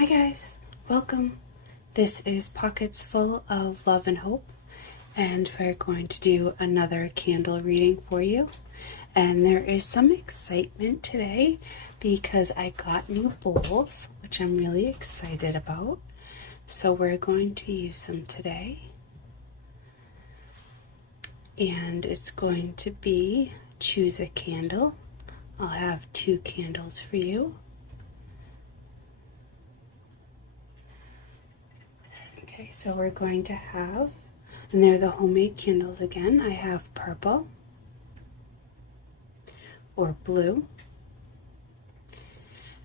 Hi guys, welcome. This is Pockets Full of Love and Hope, and we're going to do another candle reading for you. And there is some excitement today because I got new bowls, which I'm really excited about. So we're going to use them today. And it's going to be choose a candle. I'll have 2 candles for you. Okay, so we're going to have, and they're the homemade candles again. I have purple or blue.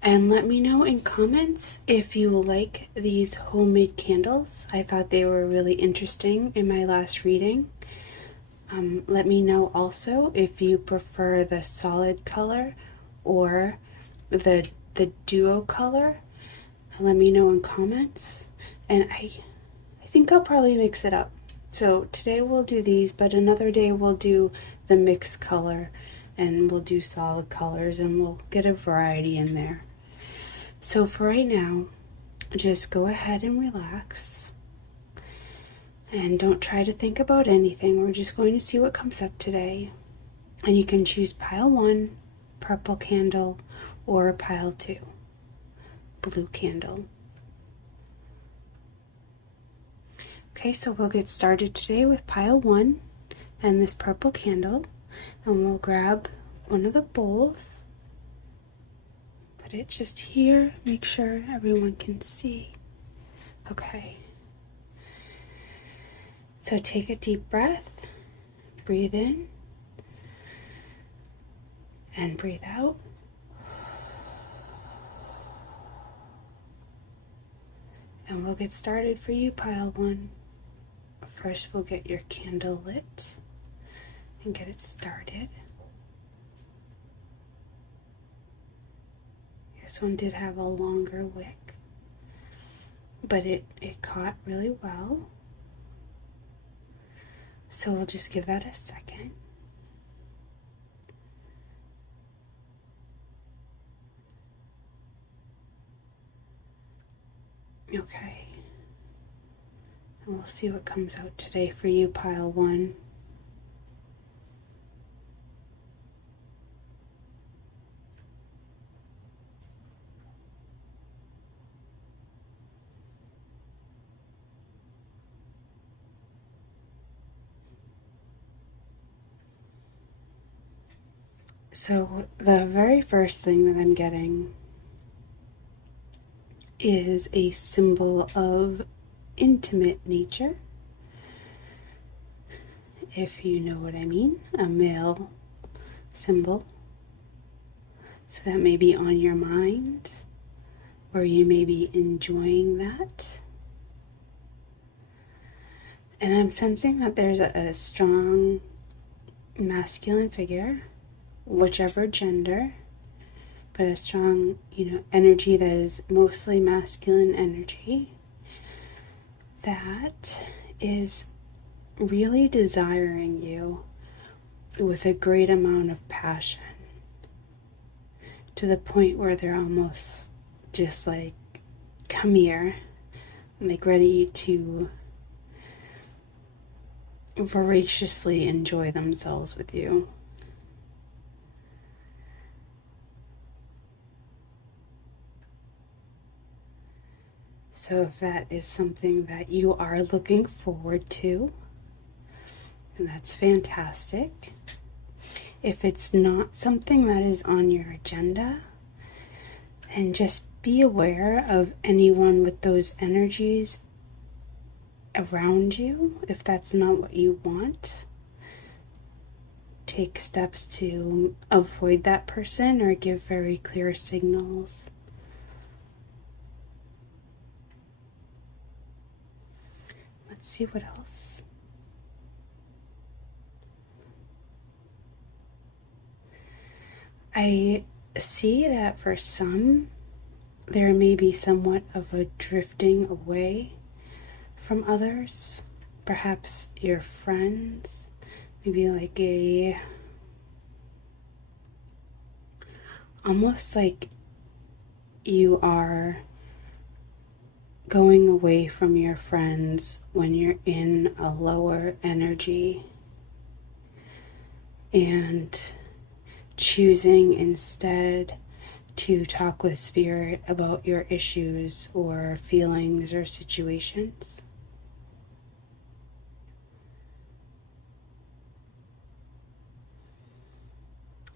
And let me know in comments if you like these homemade candles. I thought they were really interesting in my last reading. Let me know also if you prefer the solid color or the duo color. Let me know in comments. And I think I'll probably mix it up. So today we'll do these, but another day we'll do the mixed color and we'll do solid colors and we'll get a variety in there. So for right now, just go ahead and relax and don't try to think about anything. We're just going to see what comes up today. And you can choose pile 1, purple candle, or pile 2, blue candle. Okay, so we'll get started today with pile 1 and this purple candle, and we'll grab one of the bowls, put it just here, make sure everyone can see. Okay, so take a deep breath, breathe in and breathe out. And we'll get started for you, pile 1. First, we'll get your candle lit and get it started. This one did have a longer wick, but it caught really well. So we'll just give that a second. Okay. And we'll see what comes out today for you, pile 1. So the very first thing that I'm getting is a symbol of intimate nature, if you know what I mean, a male symbol. So that may be on your mind, or you may be enjoying that. And I'm sensing that there's a strong masculine figure, whichever gender, but a strong, energy that is mostly masculine energy that is really desiring you with a great amount of passion, to the point where they're almost just like, come here, like ready to voraciously enjoy themselves with you. So if that is something that you are looking forward to, and that's fantastic. If it's not something that is on your agenda, then just be aware of anyone with those energies around you. If that's not what you want, take steps to avoid that person or give very clear signals. Let's see what else. I see that for some, there may be somewhat of a drifting away from others, perhaps your friends, maybe like almost like you are going away from your friends when you're in a lower energy and choosing instead to talk with spirit about your issues or feelings or situations.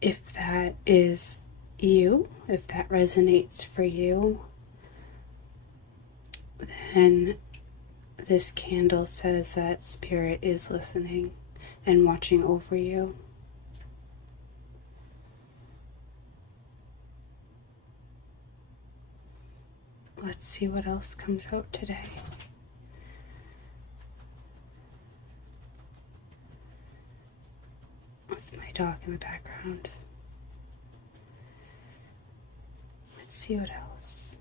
If that is you, if that resonates for you, then this candle says that spirit is listening and watching over you. Let's see what else comes out today. That's my dog in the background. Let's see what else.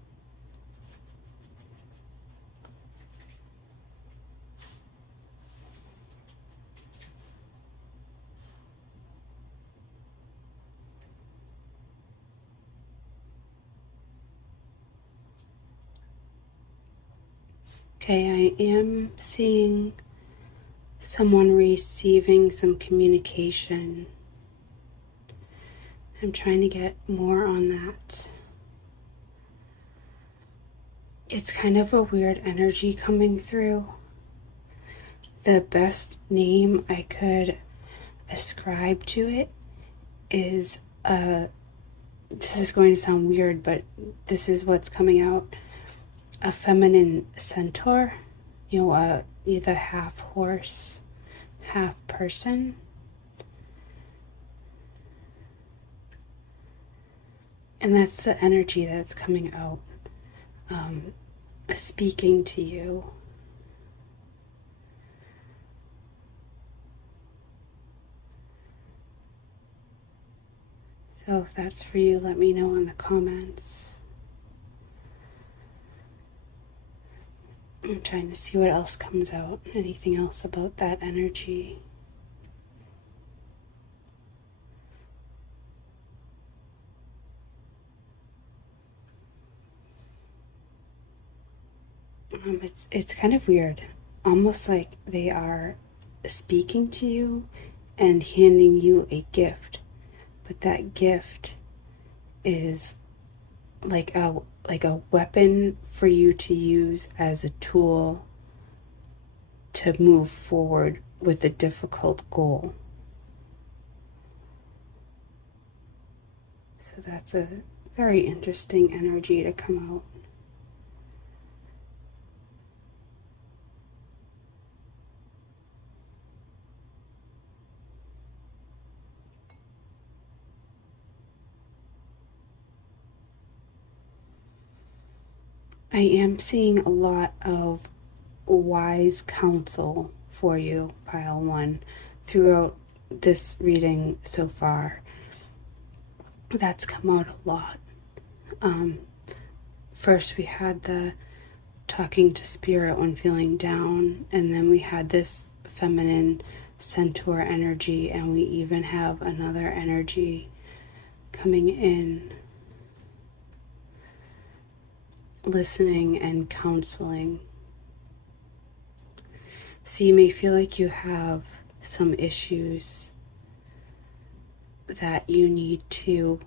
Okay, I am seeing someone receiving some communication. I'm trying to get more on that. It's kind of a weird energy coming through. The best name I could ascribe to it is this is going to sound weird, but this is what's coming out. A feminine centaur, either half horse, half person. And that's the energy that's coming out, speaking to you. So if that's for you, let me know in the comments. I'm trying to see what else comes out. Anything else about that energy? It's kind of weird. Almost like they are speaking to you and handing you a gift. But that gift is like a weapon for you to use as a tool to move forward with a difficult goal. So that's a very interesting energy to come out. I am seeing a lot of wise counsel for you, pile one, throughout this reading so far. That's come out a lot. First we had the talking to spirit when feeling down, and then we had this feminine centaur energy, and we even have another energy coming in, listening and counseling. So you may feel like you have some issues that you need to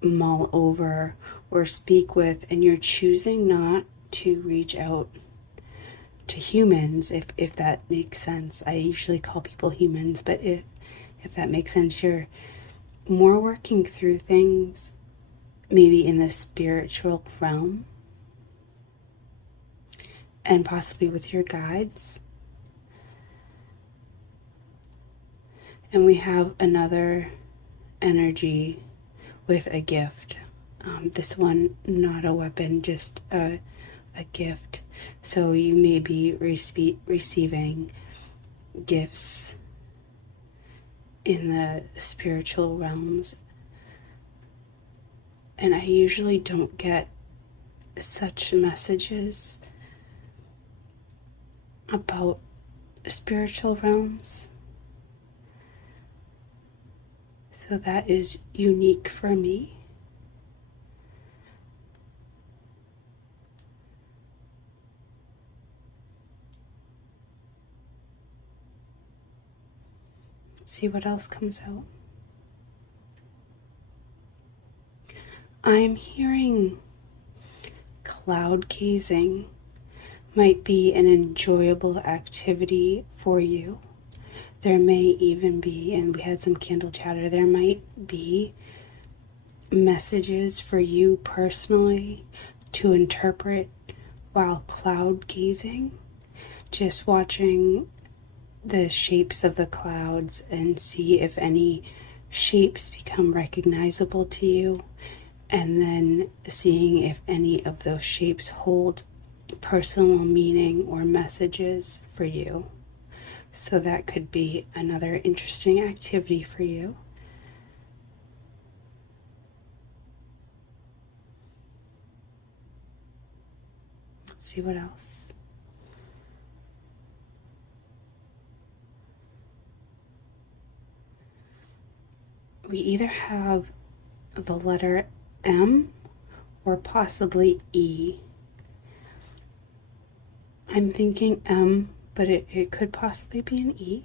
mull over or speak with, and you're choosing not to reach out to humans, if that makes sense. I usually call people humans, but if that makes sense, you're more working through things maybe in the spiritual realm and possibly with your guides. And we have another energy with a gift. This one, not a weapon, just a gift. So you may be receiving gifts in the spiritual realms. And I usually don't get such messages about spiritual realms. So that is unique for me. see what else comes out. I'm hearing cloud gazing might be an enjoyable activity for you. There may even be, and we had some candle chatter, there might be messages for you personally to interpret while cloud gazing. Just watching the shapes of the clouds and see if any shapes become recognizable to you, and then seeing if any of those shapes hold personal meaning or messages for you. So that could be another interesting activity for you. Let's see what else. We either have the letter M or possibly E. I'm thinking M, but it could possibly be an E.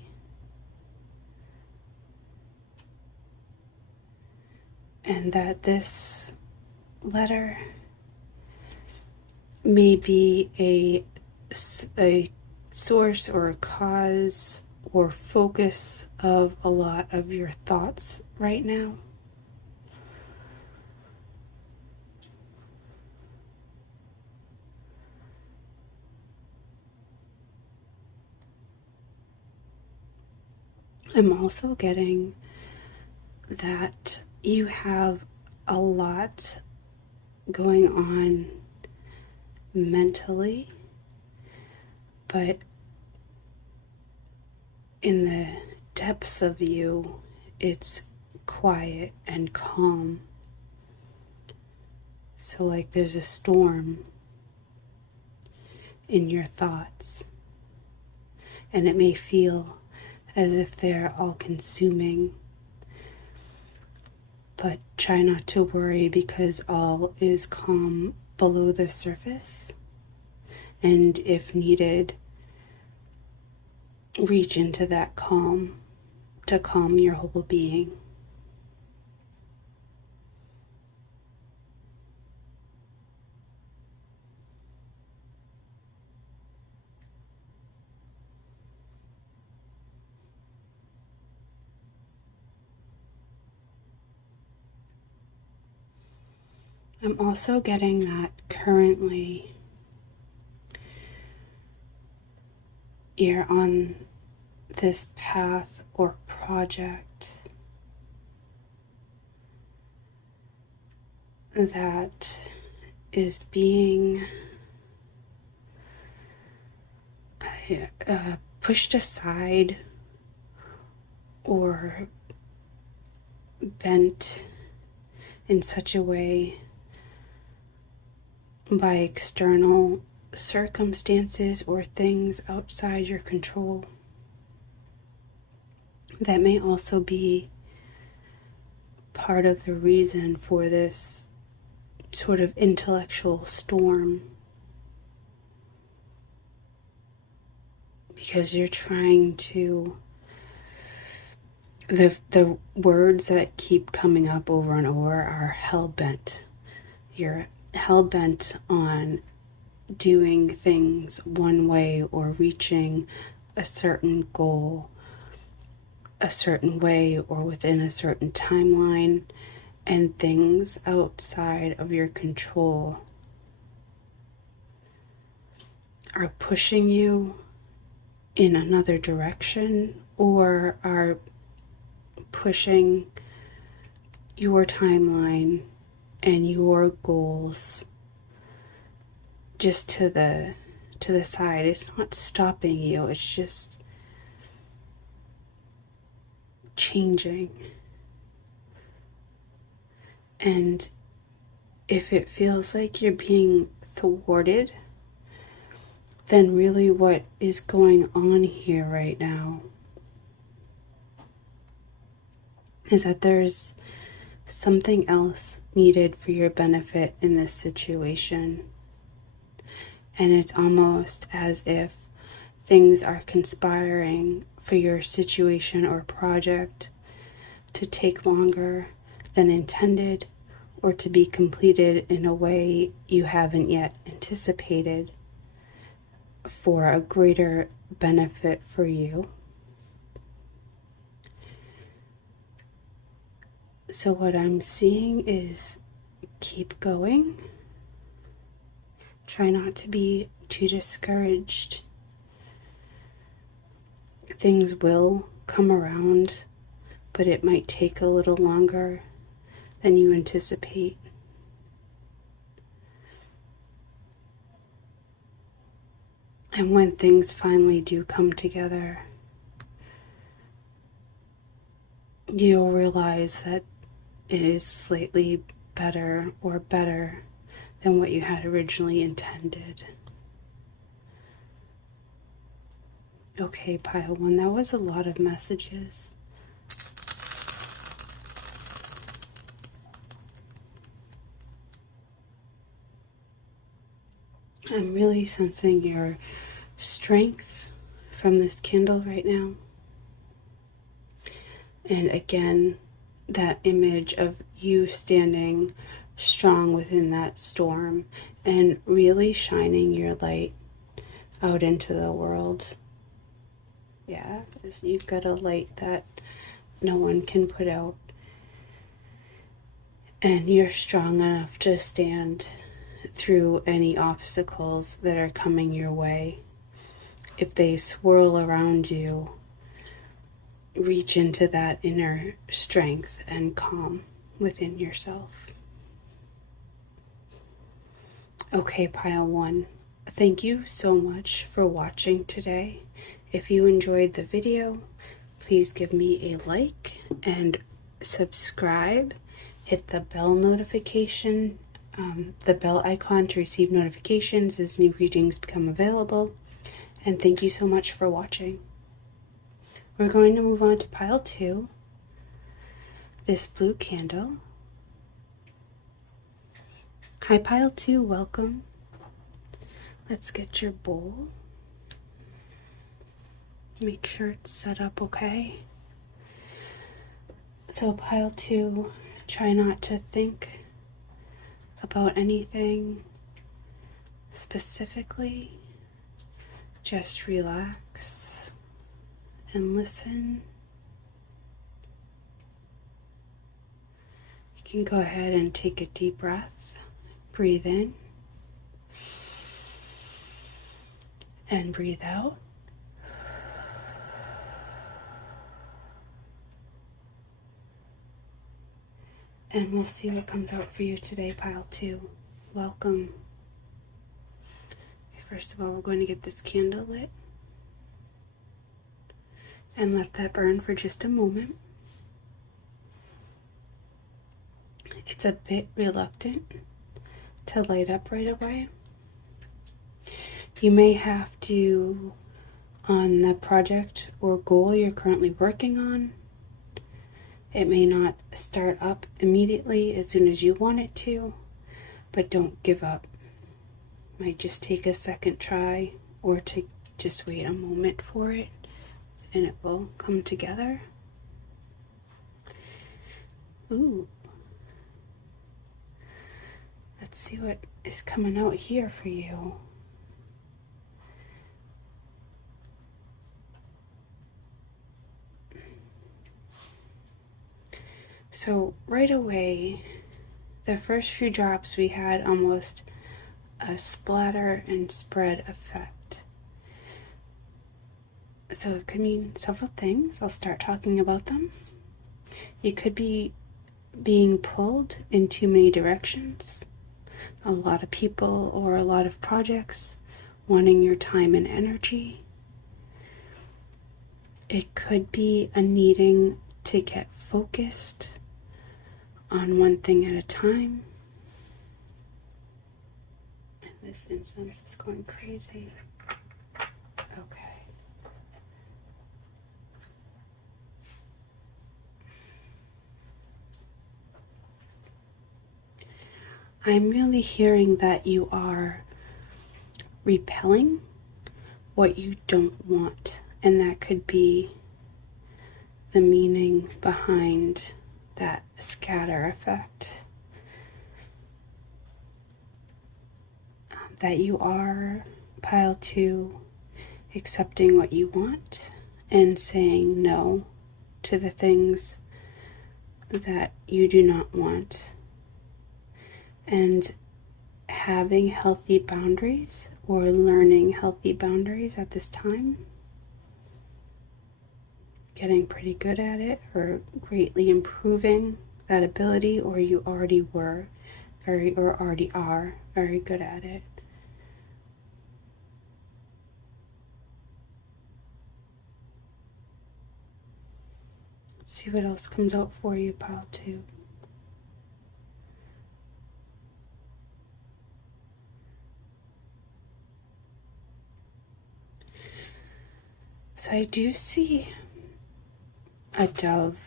And that this letter may be a source or a cause or focus of a lot of your thoughts right now. I'm also getting that you have a lot going on mentally, but in the depths of you, it's quiet and calm. So like there's a storm in your thoughts, and it may feel as if they're all consuming. But try not to worry, because all is calm below the surface. And if needed, reach into that calm to calm your whole being. I'm also getting that currently you're on this path or project that is being pushed aside or bent in such a way by external circumstances or things outside your control. That may also be part of the reason for this sort of intellectual storm, because you're trying to, the words that keep coming up over and over are hell-bent. You're hell-bent on doing things one way or reaching a certain goal a certain way or within a certain timeline, and things outside of your control are pushing you in another direction or are pushing your timeline and your goals just to the side. It's not stopping you, it's just changing. And if it feels like you're being thwarted, then really what is going on here right now is that there's something else needed for your benefit in this situation. And it's almost as if things are conspiring for your situation or project to take longer than intended, or to be completed in a way you haven't yet anticipated for a greater benefit for you. So what I'm seeing is keep going. Try not to be too discouraged. Things will come around, but it might take a little longer than you anticipate. And when things finally do come together, you'll realize that it is slightly better or better than what you had originally intended. Okay, pile one, that was a lot of messages. I'm really sensing your strength from this candle right now. And again, that image of you standing strong within that storm and really shining your light out into the world. Yeah, you've got a light that no one can put out. And you're strong enough to stand through any obstacles that are coming your way. If they swirl around you, reach into that inner strength and calm within yourself. Okay, pile one, thank you so much for watching today. If you enjoyed the video, please give me a like and subscribe. Hit the bell notification, the bell icon to receive notifications as new readings become available. And thank you so much for watching. We're going to move on to pile two, this blue candle. Hi, pile two, welcome. Let's get your bowl. Make sure it's set up okay. So pile two, try not to think about anything specifically. Just relax and listen. You can go ahead and take a deep breath. Breathe in and breathe out. And we'll see what comes out for you today, pile two. Welcome. First of all, we're going to get this candle lit and let that burn for just a moment. It's a bit reluctant to light up right away. You may have to, on the project or goal you're currently working on, it may not start up immediately as soon as you want it to, but don't give up. Might just take a second try, or to just wait a moment for it and it will come together. Ooh. Let's see what is coming out here for you. So right away, the first few drops we had almost a splatter and spread effect. So it could mean several things. I'll start talking about them. You could be being pulled in too many directions. A lot of people or a lot of projects wanting your time and energy. It could be a needing to get focused on one thing at a time. This incense is going crazy. Okay. I'm really hearing that you are repelling what you don't want. And that could be the meaning behind that scatter effect. That you are, pile 2, accepting what you want and saying no to the things that you do not want. And having healthy boundaries or learning healthy boundaries at this time. Getting pretty good at it or greatly improving that ability, or you already were or already are very good at it. Let's see what else comes out for you, pile 2. So I do see a dove,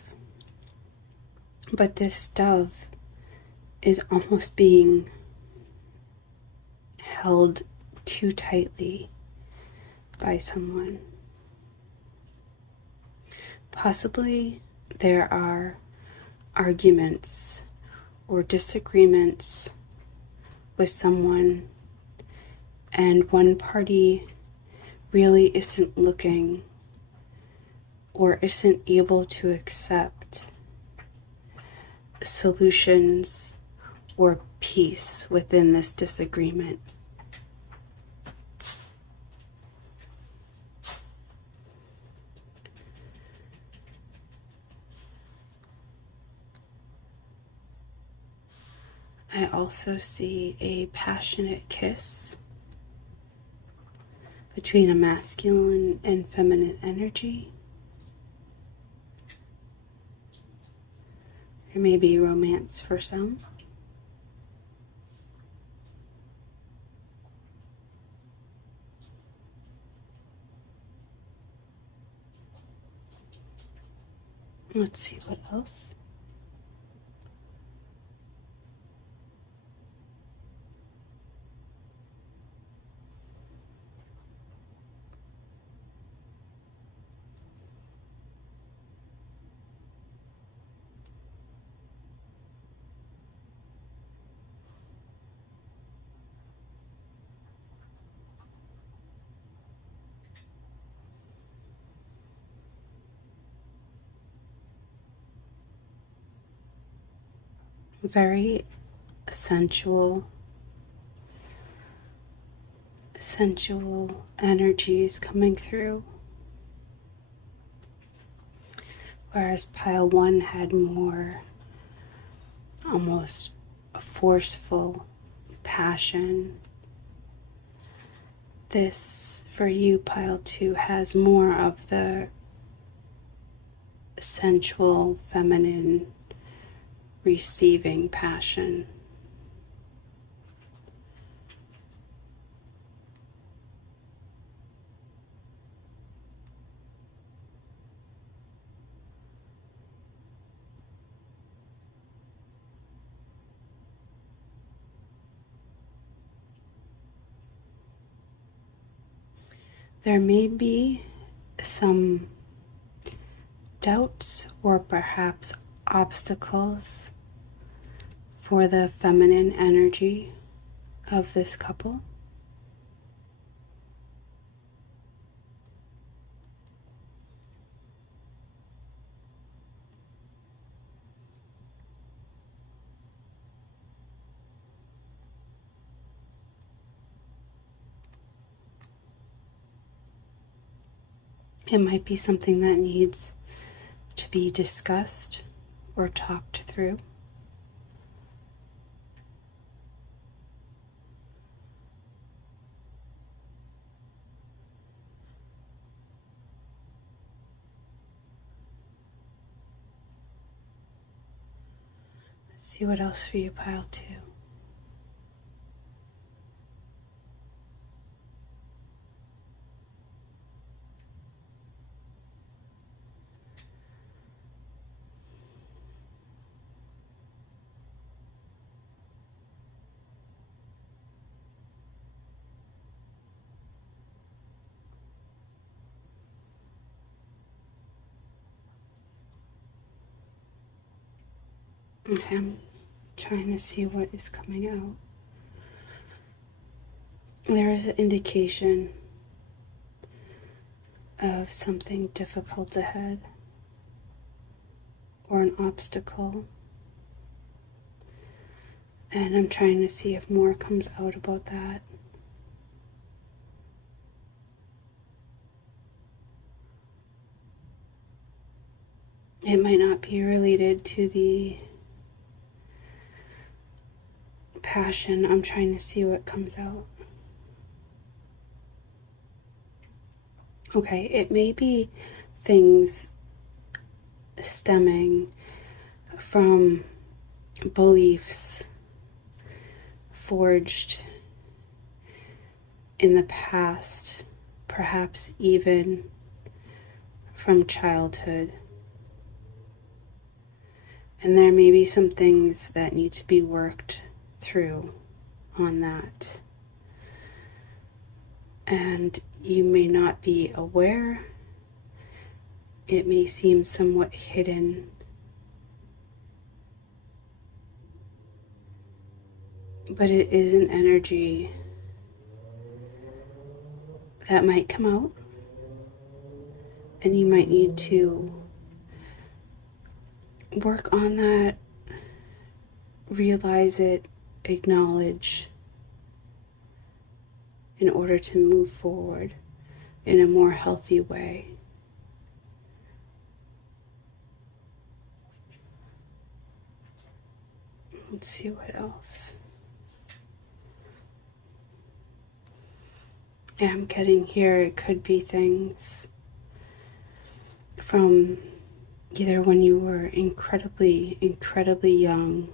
but this dove is almost being held too tightly by someone. Possibly there are arguments or disagreements with someone, and one party really isn't looking or isn't able to accept solutions or peace within this disagreement. I also see a passionate kiss between a masculine and feminine energy. There may be romance for some. Let's see what else. Very sensual energies coming through, whereas pile 1 had more almost forceful passion. This for you, pile 2, has more of the sensual feminine receiving passion. There may be some doubts or perhaps obstacles for the feminine energy of this couple. It might be something that needs to be discussed or talked through. Let's see what else for you, pile 2. Okay, I'm trying to see what is coming out. There is an indication of something difficult ahead or an obstacle. And I'm trying to see if more comes out about that. It might not be related to the passion. I'm trying to see what comes out. Okay, it may be things stemming from beliefs forged in the past, perhaps even from childhood. And there may be some things that need to be worked through on that. And you may not be aware. It may seem somewhat hidden. But it is an energy that might come out. And you might need to work on that, realize it, acknowledge, in order to move forward in a more healthy way. Let's see what else. Yeah, I'm getting here, it could be things from either when you were incredibly, incredibly young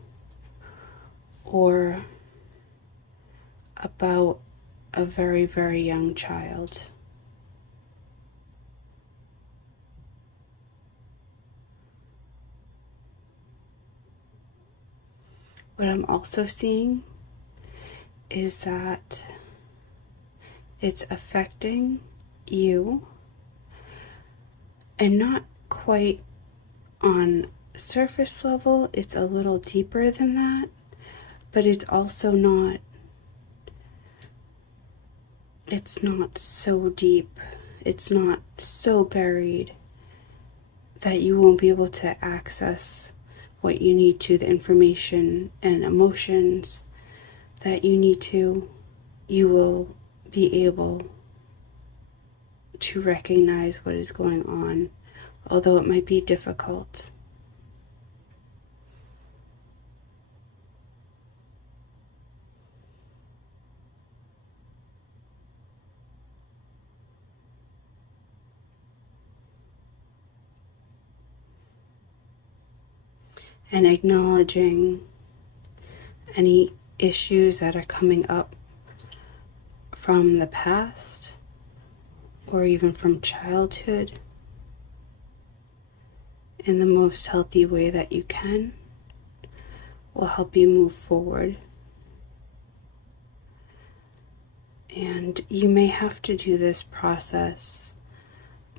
or about a very, very young child. What I'm also seeing is that it's affecting you, and not quite on surface level. It's a little deeper than that, but it's also not, it's not so deep, it's not so buried that you won't be able to access what you need to, the information and emotions that you need to. You will be able to recognize what is going on, although it might be difficult. And acknowledging any issues that are coming up from the past or even from childhood in the most healthy way that you can will help you move forward. And you may have to do this process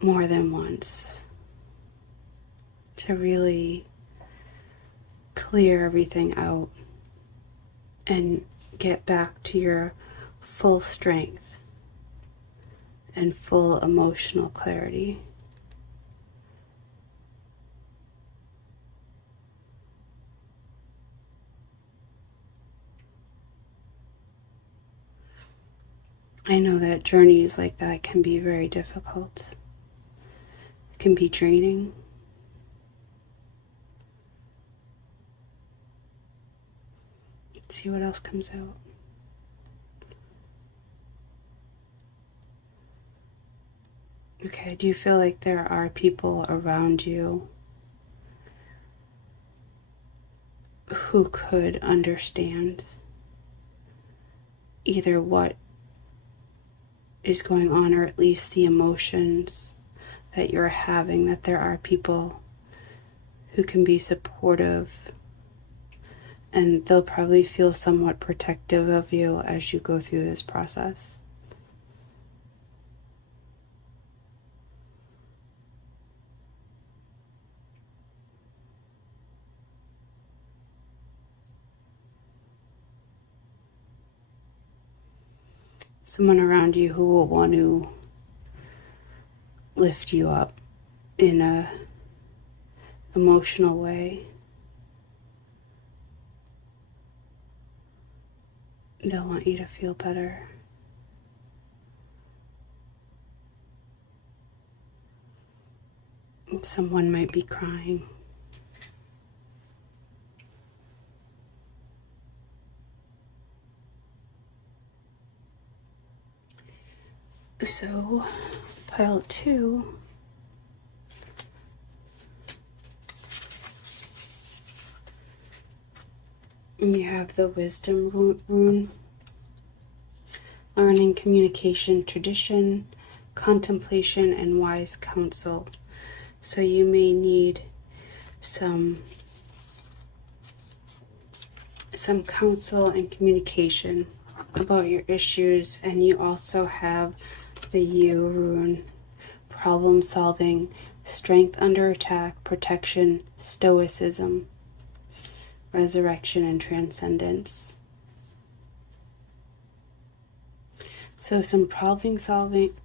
more than once to really clear everything out and get back to your full strength and full emotional clarity. I know that journeys like that can be very difficult. It can be draining. Let's see what else comes out. Okay, do you feel like there are people around you who could understand either what is going on or at least the emotions that you're having, that there are people who can be supportive and they'll probably feel somewhat protective of you as you go through this process? someone around you who will want to lift you up in a emotional way. They'll want you to feel better. And someone might be crying. So, pile 2. You have the wisdom rune, learning, communication, tradition, contemplation, and wise counsel. So you may need some counsel and communication about your issues. And you also have the U rune, problem solving, strength under attack, protection, stoicism, resurrection, and transcendence. So some problem solving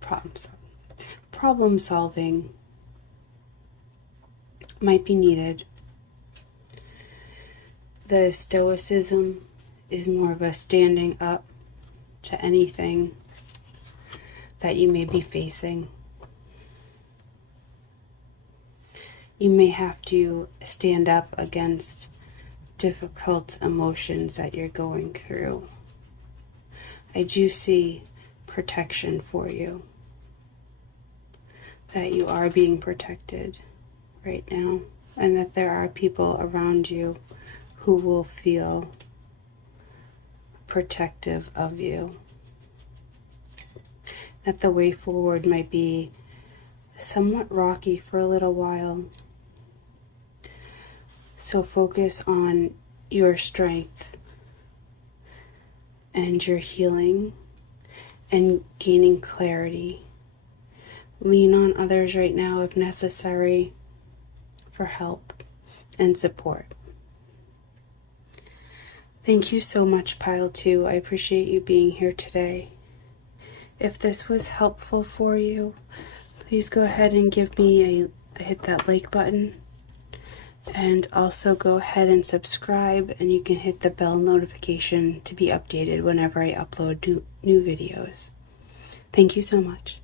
might be needed. The stoicism is more of a standing up to anything that you may be facing. You may have to stand up against difficult emotions that you're going through. I do see protection for you, that you are being protected right now, and that there are people around you who will feel protective of you. That the way forward might be somewhat rocky for a little while. So focus on your strength and your healing and gaining clarity. Lean on others right now if necessary for help and support. Thank you so much, Pile 2. I appreciate you being here today. If this was helpful for you, please go ahead and give me hit that like button. And also go ahead and subscribe, and you can hit the bell notification to be updated whenever I upload new videos. Thank you so much.